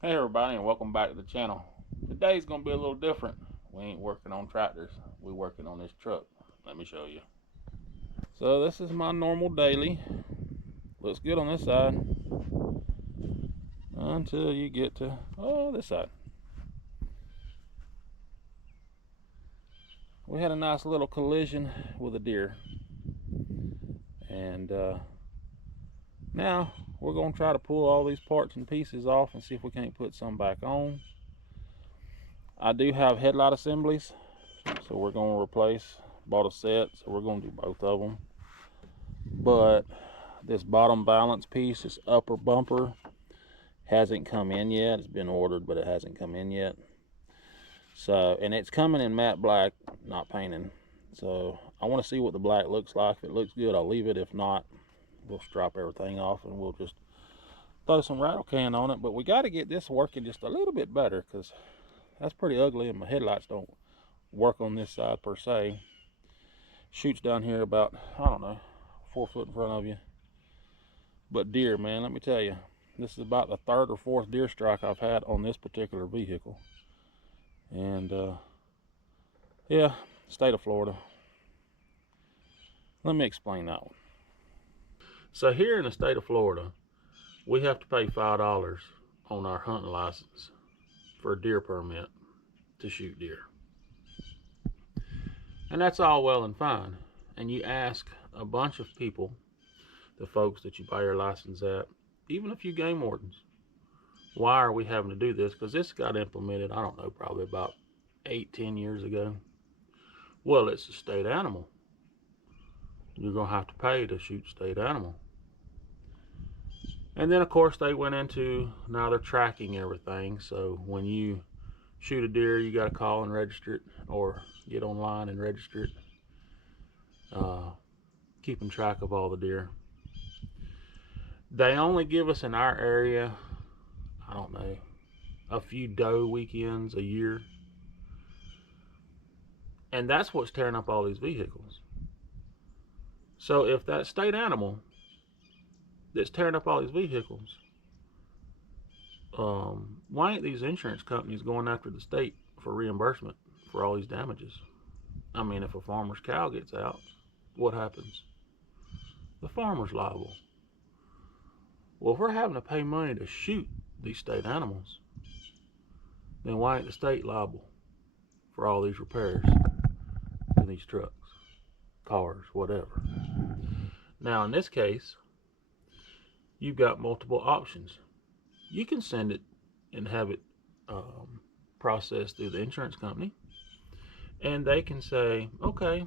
Hey everybody, and welcome back to the channel. Today's gonna be a little different. We ain't working on tractors, we're working on this truck. Let me show you. So this is my normal daily. Looks good on this side until you get to this side. We had a nice little collision with a deer, and now we're gonna try to pull all these parts and pieces off and see if we can't put some back on. I do have headlight assemblies, so we're going to replace. Bought a set, so we're going to do both of them. But this bottom balance piece, this upper bumper, hasn't come in yet. It's been ordered, but it hasn't come in yet. So, and it's coming in matte black, not painted. So I want to see what the black looks like. If it looks good, I'll leave it. If not, we'll strip everything off and we'll just throw some rattle can on it. But we got to get this working just a little bit better, because that's pretty ugly, and my headlights don't work on this side per se. Shoots down here about, I don't know, 4 foot in front of you. But deer, man, let me tell you, this is about the third or fourth deer strike I've had on this particular vehicle. And yeah, state of Florida. Let me explain that one. So here in the state of Florida, we have to pay $5 on our hunting license for a deer permit to shoot deer. And that's all well and fine. And you ask a bunch of people, the folks that you buy your license at, even a few game wardens, why are we having to do this? Because this got implemented, I don't know, probably about 8-10 years ago. Well, it's a state animal. You're going to have to pay to shoot state animal. And then, of course, they went into, now they're tracking everything. So when you shoot a deer, you got to call and register it, or get online and register it. Keeping track of all the deer. They only give us in our area, I don't know, a few doe weekends a year. And that's what's tearing up all these vehicles. So if that state animal that's tearing up all these vehicles, why ain't these insurance companies going after the state for reimbursement for all these damages? I mean, if a farmer's cow gets out, what happens? The farmer's liable. Well, if we're having to pay money to shoot these state animals, then why ain't the state liable for all these repairs to these trucks, cars, whatever? Now, in this case, you've got multiple options. You can send it and have it processed through the insurance company, and they can say, okay,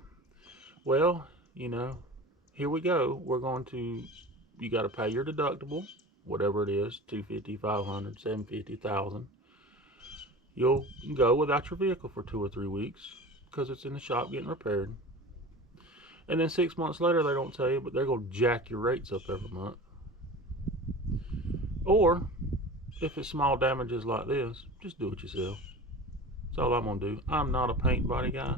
well, you know, here we go. We're going to, you got to pay your deductible, whatever it is, $250, $500, $750, $1,000. You'll go without your vehicle for 2 or 3 weeks because it's in the shop getting repaired. And then 6 months later, they don't tell you, but they're going to jack your rates up every month. Or if it's small damages like this, just do it yourself. That's all I'm going to do. I'm not a paint body guy.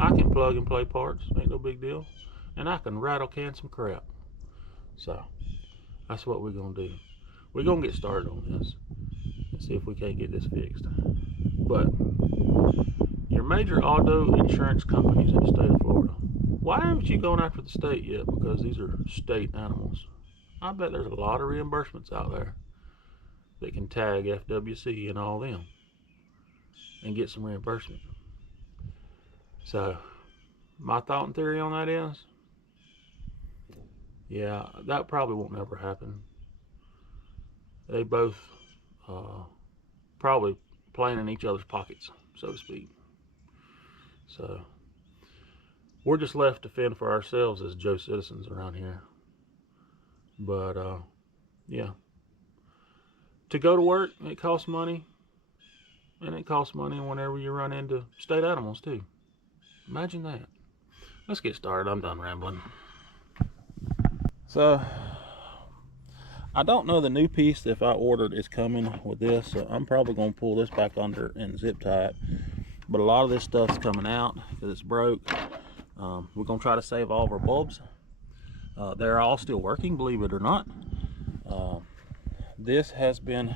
I can plug and play parts, ain't no big deal. And I can rattle can some crap. So that's what we're going to do. We're going to get started on this and see if we can't get this fixed. But your major auto insurance companies in the state of Florida, why haven't you gone after the state yet? Because these are state animals. I bet there's a lot of reimbursements out there that can tag FWC and all them and get some reimbursement. So my thought and theory on that is, yeah, that probably won't never happen. They both probably playing in each other's pockets, so to speak. So we're just left to fend for ourselves as Joe citizens around here. But yeah, to go to work, it costs money, and it costs money whenever you run into state animals too. Imagine that. Let's get started. I'm done rambling. So I don't know the new piece if I ordered is coming with this, so I'm probably going to pull this back under and zip tie it. But a lot of this stuff's coming out because it's broke. We're going to try to save all of our bulbs. They're all still working, believe it or not. This has been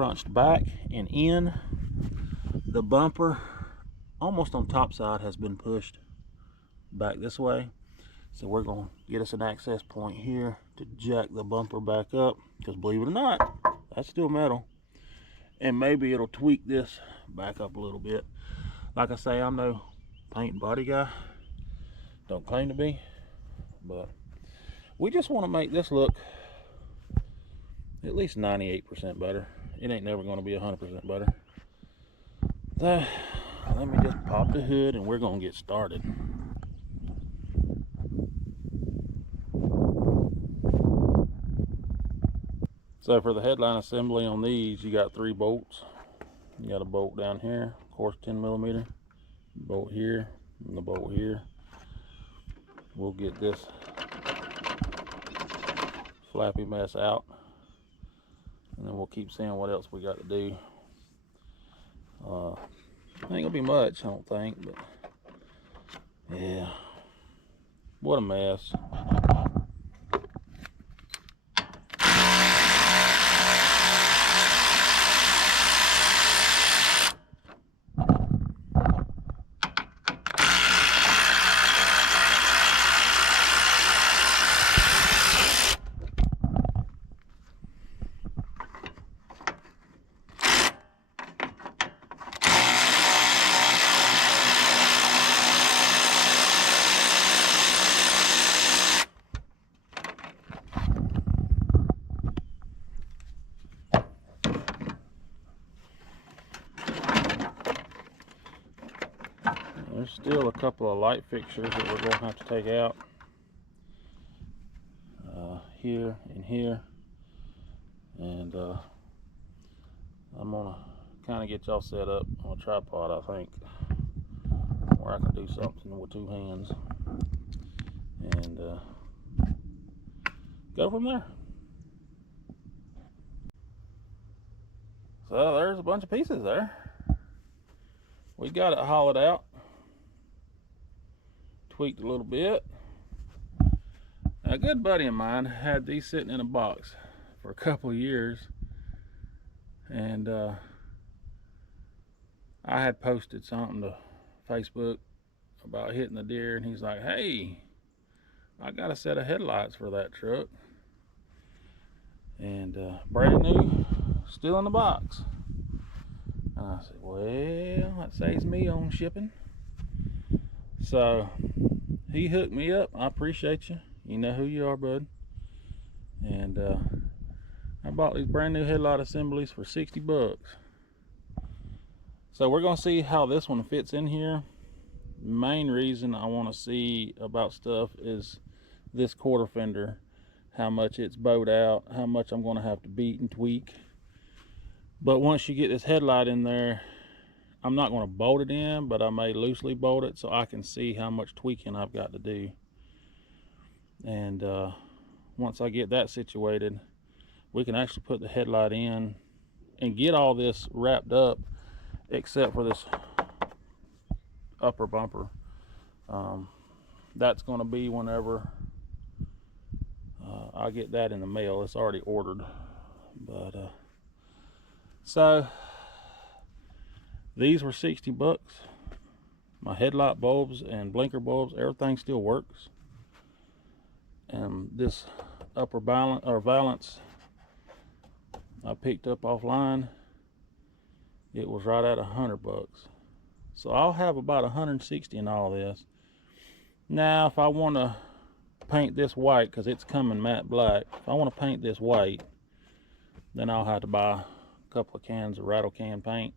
crunched back and in. The bumper almost on top side has been pushed back this way. So we're going to get us an access point here to jack the bumper back up, because believe it or not, that's still metal. And maybe it'll tweak this back up a little bit. Like I say, I'm no paint and body guy. Don't claim to be. But we just want to make this look at least 98% better. It ain't never going to be 100% better. Let me just pop the hood and we're going to get started. So for the headline assembly on these, you got 3 bolts. You got a bolt down here, of course 10mm, bolt here, and the bolt here. We'll get this flappy mess out, and then we'll keep seeing what else we got to do. Ain't gonna be much, I don't think, but yeah, what a mess. There's still a couple of light fixtures that we're going to have to take out. Here and here. And I'm going to kind of get y'all set up on a tripod, I think, where I can do something with 2 hands. And go from there. So there's a bunch of pieces there. We got it hollowed out. Tweaked a little bit. A good buddy of mine had these sitting in a box for a couple of years, and I had posted something to Facebook about hitting the deer, and he's like, hey, I got a set of headlights for that truck, and brand new, still in the box. And I said, well, that saves me on shipping. So he hooked me up. I appreciate you. You know who you are, bud. And I bought these brand new headlight assemblies for 60 bucks. So we're going to see how this one fits in here. Main reason I want to see about stuff is this quarter fender, how much it's bowed out, how much I'm going to have to beat and tweak. But once you get this headlight in there, I'm not going to bolt it in, but I may loosely bolt it so I can see how much tweaking I've got to do. And once I get that situated, we can actually put the headlight in and get all this wrapped up, except for this upper bumper. That's going to be whenever I get that in the mail. It's already ordered. But so these were 60 bucks. My headlight bulbs and blinker bulbs, everything still works. And this upper valance I picked up offline. It was right at 100 bucks. So I'll have about 160 in all this. Now, if I want to paint this white, because it's coming matte black, if I want to paint this white, then I'll have to buy a couple of cans of rattle can paint,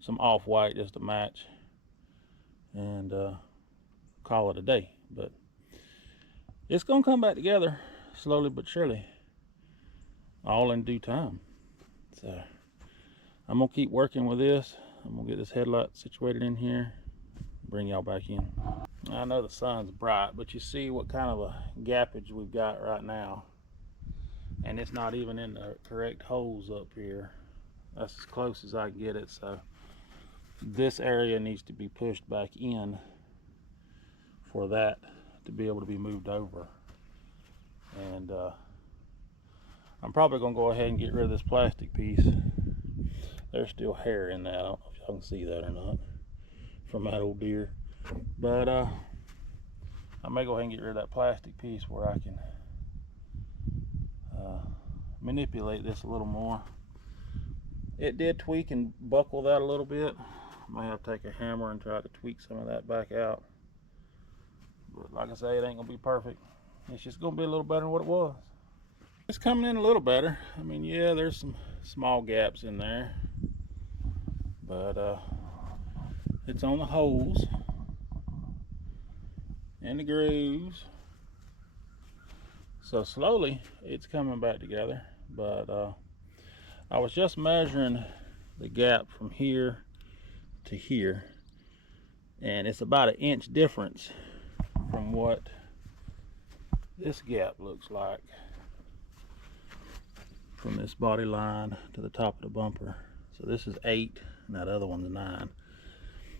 some off-white just to match, and call it a day. But it's gonna come back together slowly but surely, all in due time. So I'm gonna keep working with this. I'm gonna get this headlight situated in here, bring y'all back in. I know the sun's bright, but you see what kind of a gappage we've got right now, and it's not even in the correct holes up here. That's as close as I can get it. So this area needs to be pushed back in for that to be able to be moved over. And I'm probably gonna go ahead and get rid of this plastic piece. There's still hair in that. I don't know if y'all can see that or not from that old deer. But I may go ahead and get rid of that plastic piece where I can manipulate this a little more. It did tweak and buckle that a little bit. I might have to take a hammer and try to tweak some of that back out. But like I say, it ain't gonna be perfect. It's just gonna be a little better than what it was. It's coming in a little better. I mean, yeah, there's some small gaps in there, but it's on the holes and the grooves. So slowly it's coming back together. But I was just measuring the gap from here to here, and it's about an inch difference from what this gap looks like from this body line to the top of the bumper. So this is 8 and that other one's 9.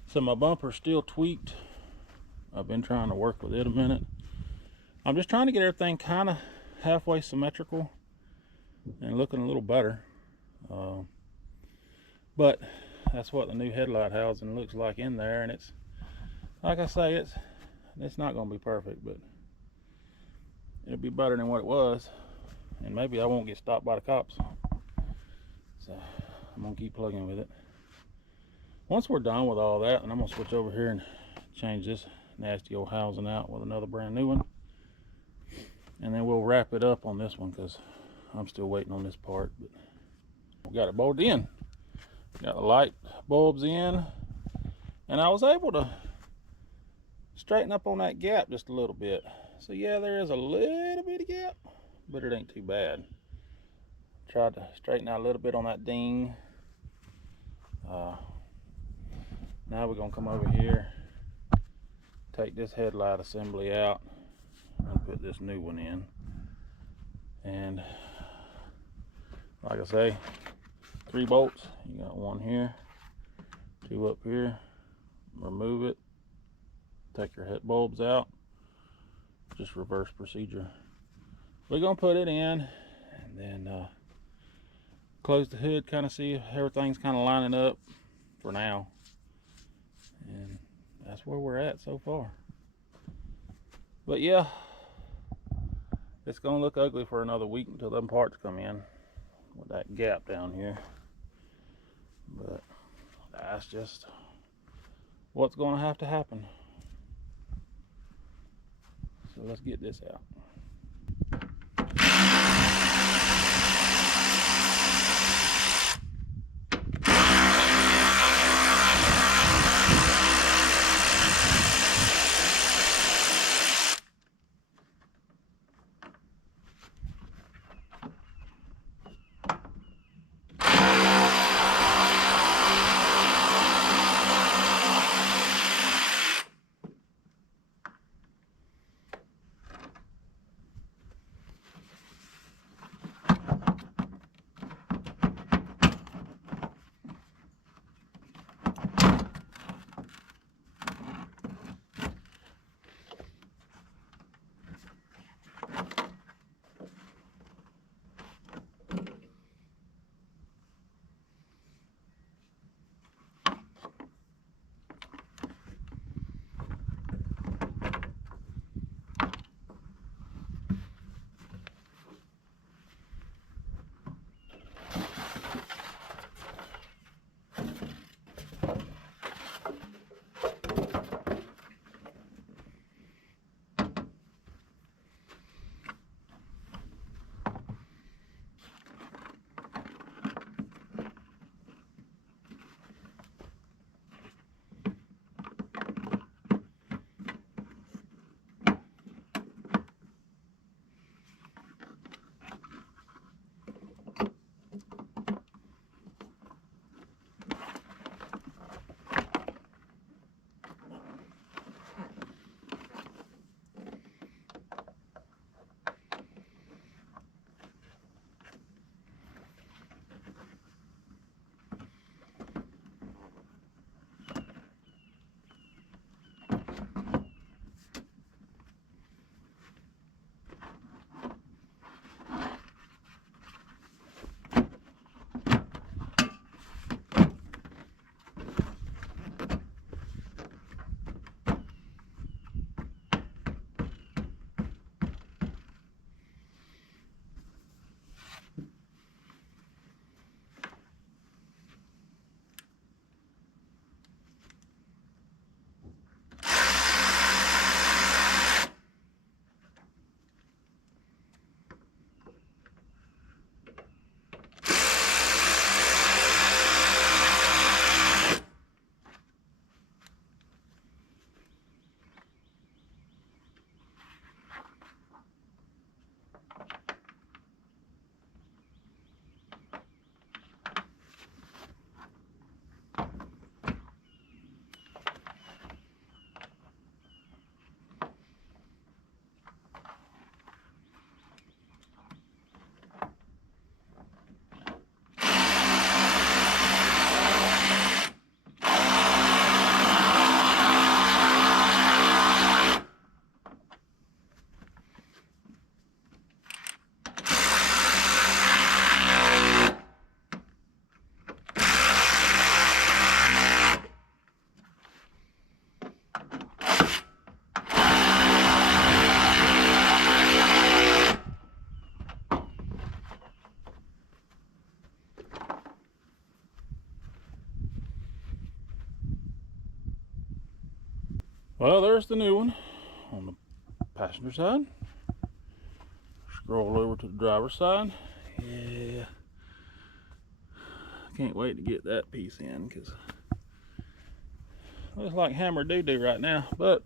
So my bumper's still tweaked. I've been trying to work with it a minute. I'm just trying to get everything kind of halfway symmetrical and looking a little better. But that's what the new headlight housing looks like in there, and it's, like I say, it's not going to be perfect, but it'll be better than what it was, and maybe I won't get stopped by the cops. So I'm gonna keep plugging with it. Once we're done with all that, and I'm gonna switch over here and change this nasty old housing out with another brand new one, and then we'll wrap it up on this one because I'm still waiting on this part. But we got it bolted in, got the light bulbs in, and I was able to straighten up on that gap just a little bit. So yeah, there is a little bit of gap, but it ain't too bad. Tried to straighten out a little bit on that ding. Now we're gonna come over here, take this headlight assembly out, and put this new one in. And like I say, 3 bolts. You got 1 here, 2 up here. Remove it, take your head bulbs out. Just reverse procedure. We're gonna put it in and then close the hood, kind of see if everything's kind of lining up for now, and that's where we're at so far. But yeah, it's gonna look ugly for another week until them parts come in with that gap down here, but that's just what's gonna have to happen. So let's get this out. Well, there's the new one on the passenger side. Scroll over to the driver's side. Yeah. Can't wait to get that piece in because it looks like hammer doo-doo right now, but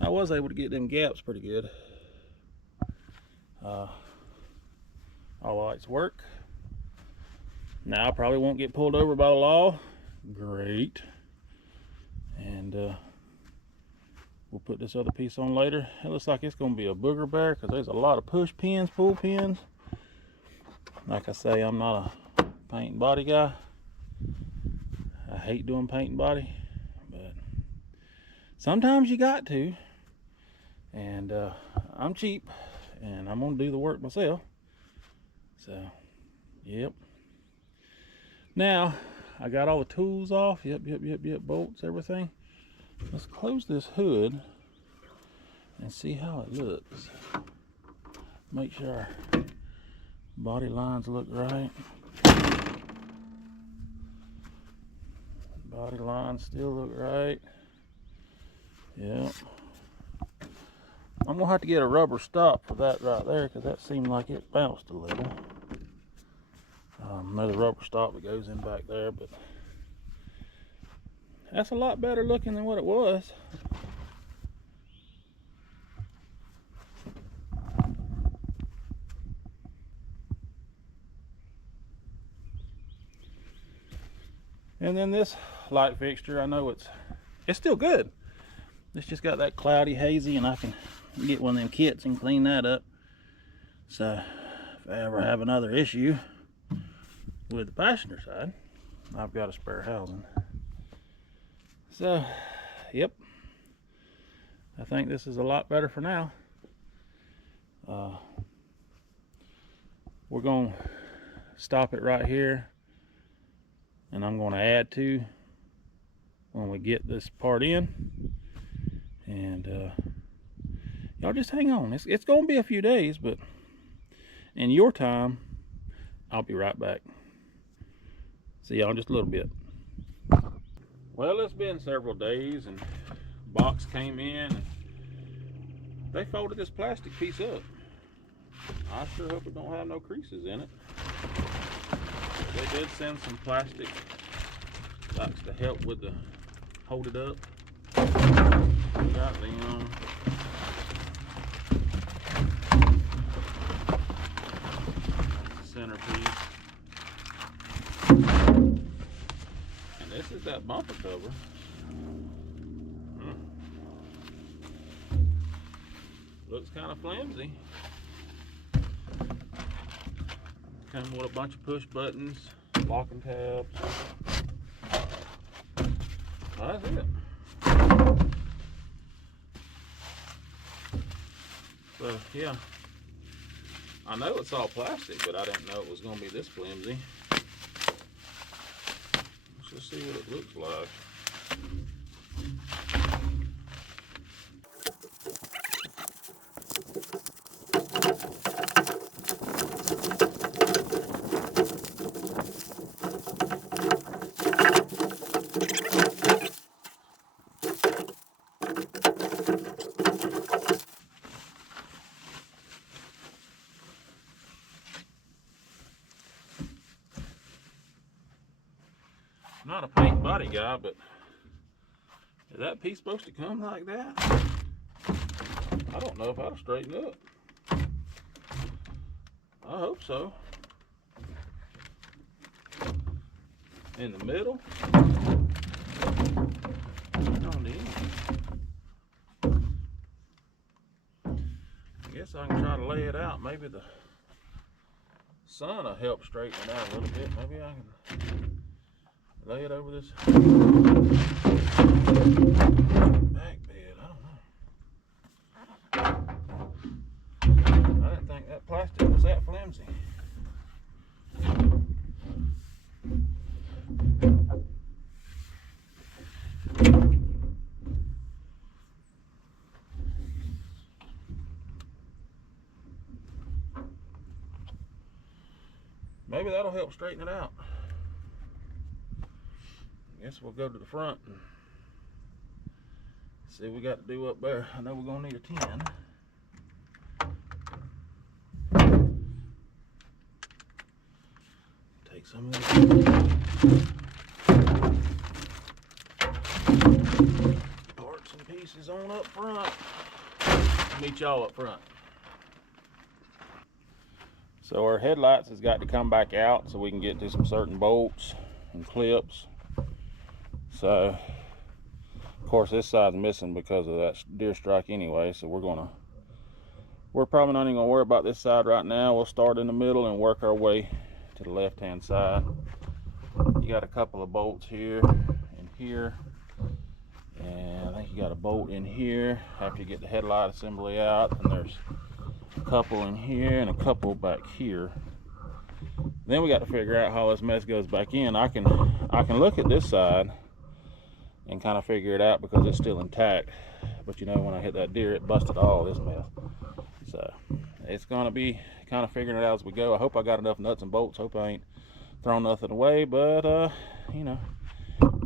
I was able to get them gaps pretty good. All the lights work. Now I probably won't get pulled over by the law. Great. And we'll put this other piece on later. It looks like it's going to be a booger bear because there's a lot of push pins, pull pins. Like I say, I'm not a paint and body guy. I hate doing paint and body, but sometimes you got to. And I'm cheap, and I'm going to do the work myself. So, yep. Now, I got all the tools off. Yep, bolts, everything. Let's close this hood and see how it looks. Make sure our body lines look right. Body lines still look right. Yep. I'm gonna have to get a rubber stop for that right there because that seemed like it bounced a little. Another rubber stop that goes in back there, but that's a lot better looking than what it was. And then this light fixture, I know it's still good. It's just got that cloudy, hazy, and I can get one of them kits and clean that up. So if I ever have another issue with the passenger side, I've got a spare housing. So, yep. I think this is a lot better for now. We're going to stop it right here, and I'm going to add to when we get this part in. And y'all just hang on. It's going to be a few days, but in your time, I'll be right back. See y'all in just a little bit. Well, it's been several days, and the box came in, and they folded this plastic piece up. I sure hope it don't have no creases in it. They did send some plastic box to help with the hold it up. Got them. Centerpiece. And this is that bumper cover. Looks kind of flimsy. Comes with a bunch of push buttons, locking tabs. That's it. So yeah, I know it's all plastic, but I didn't know it was going to be this flimsy. Let's just see what it looks like. I'm not a paint body guy, but is that piece supposed to come like that? I don't know if that'll straighten up. I hope so. In the middle? No need. I guess I can try to lay it out. Maybe the sun will help straighten it out a little bit. Maybe I can lay it over this back bed. I don't know. I didn't think that plastic was that flimsy. Maybe that'll help straighten it out. I guess we'll go to the front and See what we got to do up there. I know we're gonna need a 10. Take some of this parts and pieces on up front. Meet y'all up front. So our headlights has got to come back out so we can get to some certain bolts and clips. So of course this side's missing because of that deer strike anyway, so we're probably not even gonna worry about this side right now. We'll start in the middle and work our way to the left hand side. You got a couple of bolts here and here, and I think you got a bolt in here after you get the headlight assembly out, and there's a couple in here and a couple back here. Then we got to figure out how this mess goes back in. I can look at this side and kind of figure it out because it's still intact, but you know, when I hit that deer, it busted all this mess. So it's gonna be kind of figuring it out as we go. I hope I got enough nuts and bolts. Hope I ain't thrown nothing away, but you know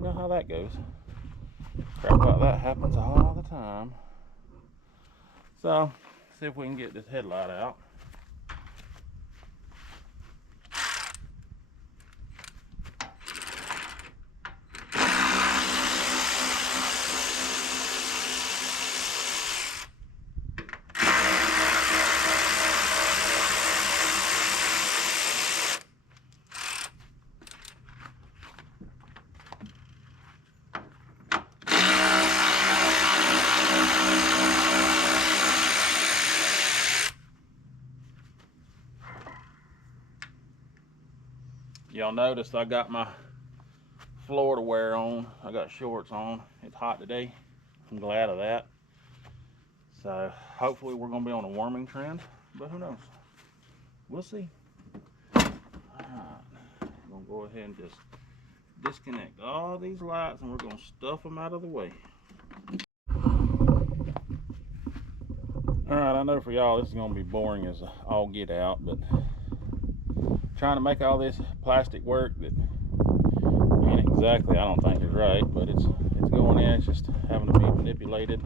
how that goes. Crap like that happens all the time. So see if we can get this headlight out. Y'all noticed I got my Florida wear on. I got shorts on. It's hot today. I'm glad of that. So hopefully we're going to be on a warming trend, but who knows? We'll see. Alright, I'm going to go ahead and just disconnect all these lights, and we're going to stuff them out of the way. Alright, I know for y'all this is going to be boring as all get out, but trying to make all this plastic work that ain't exactly, I don't think is right, but it's going in. It's just having to be manipulated,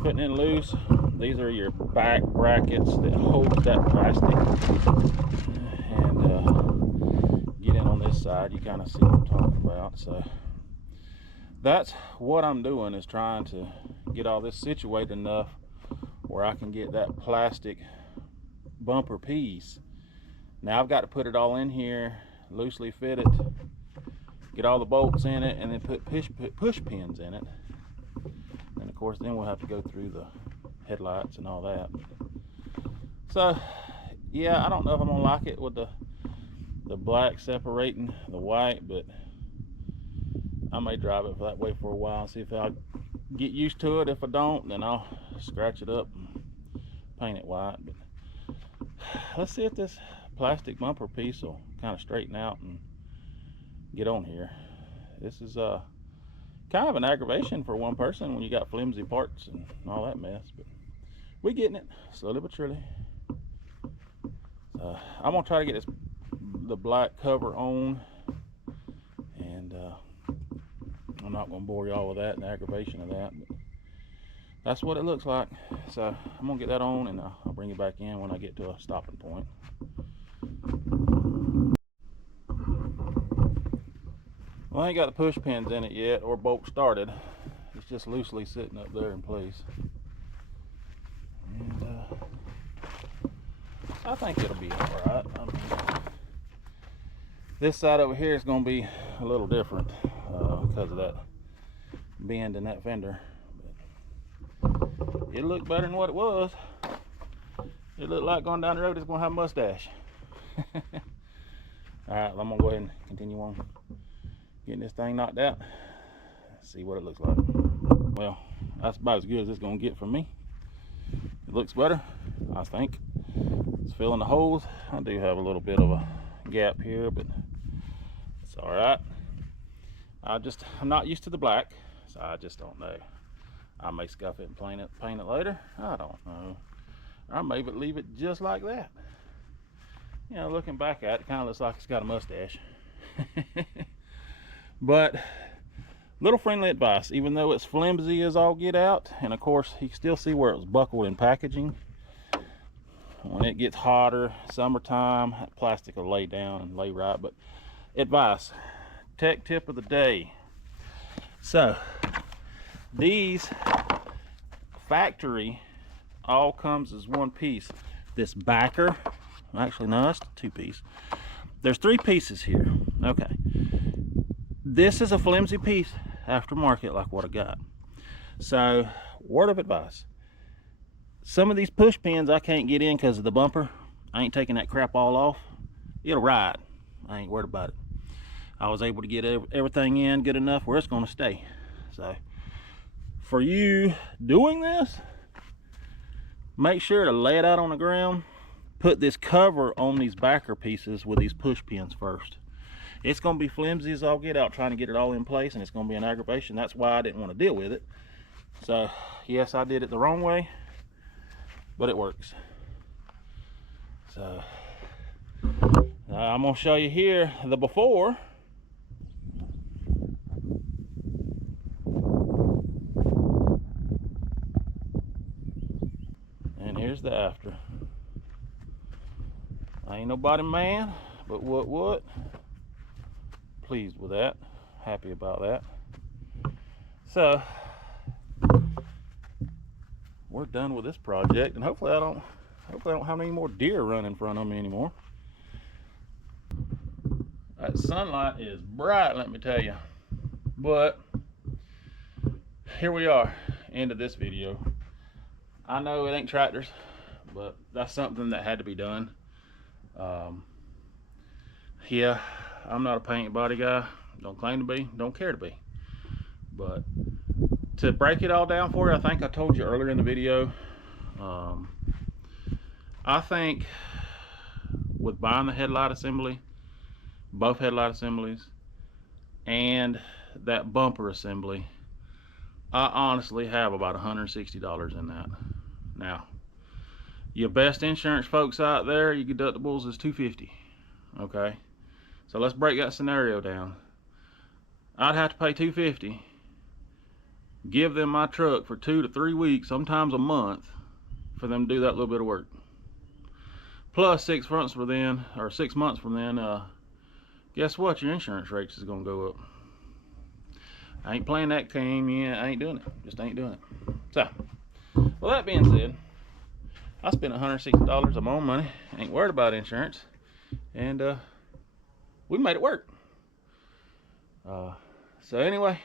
putting it loose. These are your back brackets that hold that plastic, and get in on this side. You kind of see what I'm talking about. So that's what I'm doing, is trying to get all this situated enough where I can get that plastic bumper piece. Now I've got to put it all in here, loosely fit it, get all the bolts in it, and then put push pins in it. And of course then we'll have to go through the headlights and all that. So yeah, I don't know if I'm gonna like it with the black separating the white, but I may drive it that way for a while and see if I get used to it. If I don't, then I'll scratch it up and paint it white. But let's see if this plastic bumper piece will kind of straighten out and get on here. This is kind of an aggravation for one person when you got flimsy parts and all that mess, but we're getting it slowly but surely. I'm gonna try to get the black cover on, and I'm not gonna bore y'all with that and the aggravation of that, but that's what it looks like. So I'm gonna get that on, and I'll bring it back in when I get to a stopping point. Well, I ain't got the push pins in it yet or bolt started. It's just loosely sitting up there in place. And I think it'll be alright. I mean, this side over here is going to be a little different because of that bend in that fender. But it looked better than what it was. It looked like going down the road it's going to have a mustache. Alright, I'm going to go ahead and continue on getting this thing knocked out. See what it looks like. Well, that's about as good as it's going to get from me. It looks better, I think. It's filling the holes. I do have a little bit of a gap here, but it's alright. I'm not used to the black, so I just don't know. I may scuff it and paint it later. I don't know. Or I may leave it just like that. You know, looking back at it, kind of looks like it's got a mustache. But Little friendly advice, even though it's flimsy as all get out, and of course you can still see where it was buckled in packaging. When it gets hotter, summertime, that plastic will lay down and lay right. But advice, tech tip of the day. So these factory all comes as one piece. This backer, actually no, that's two piece. There's three pieces here. Okay, this is a flimsy piece aftermarket like what I got. So word of advice, some of these push pins I can't get in because of the bumper. I ain't taking that crap all off. It'll ride, I ain't worried about it. I was able to get everything in good enough where it's going to stay. So for you doing this, make sure to lay it out on the ground. Put this cover on these backer pieces with these push pins first. It's going to be flimsy as all get out trying to get it all in place, and it's going to be an aggravation. That's why I didn't want to deal with it. So yes, I did it the wrong way, but it works. So I'm going to show you here the before. And here's the after. I ain't nobody man, but what? Pleased with that. Happy about that. So we're done with this project, and hopefully I don't have any more deer running in front of me anymore. That sunlight is bright, let me tell you. But here we are, end of this video. I know it ain't tractors, but that's something that had to be done. Yeah, I'm not a paint body guy. Don't claim to be, don't care to be. But to break it all down for you, I think I told you earlier in the video, I think with buying the headlight assembly, both headlight assemblies, and that bumper assembly, I honestly have about $160 in that. Now, your best insurance folks out there, your deductibles is $250. Okay, so let's break that scenario down. I'd have to pay $250, give them my truck for 2 to 3 weeks, sometimes a month, for them to do that little bit of work. Plus 6 months from then, guess what? Your insurance rates is gonna go up. I ain't playing that game yet. I ain't doing it. Just ain't doing it. So, well, that being said, I spent $160 of my own money. Ain't worried about insurance, and we made it work. So anyway,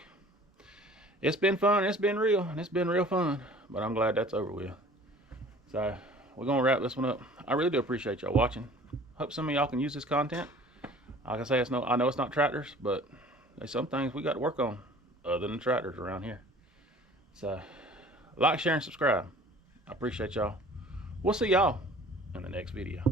it's been fun. It's been real, and it's been real fun. But I'm glad that's over with. So we're gonna wrap this one up. I really do appreciate y'all watching. Hope some of y'all can use this content. Like I say, I know it's not tractors, but there's some things we got to work on other than tractors around here. So like, share, and subscribe. I appreciate y'all. We'll see y'all in the next video.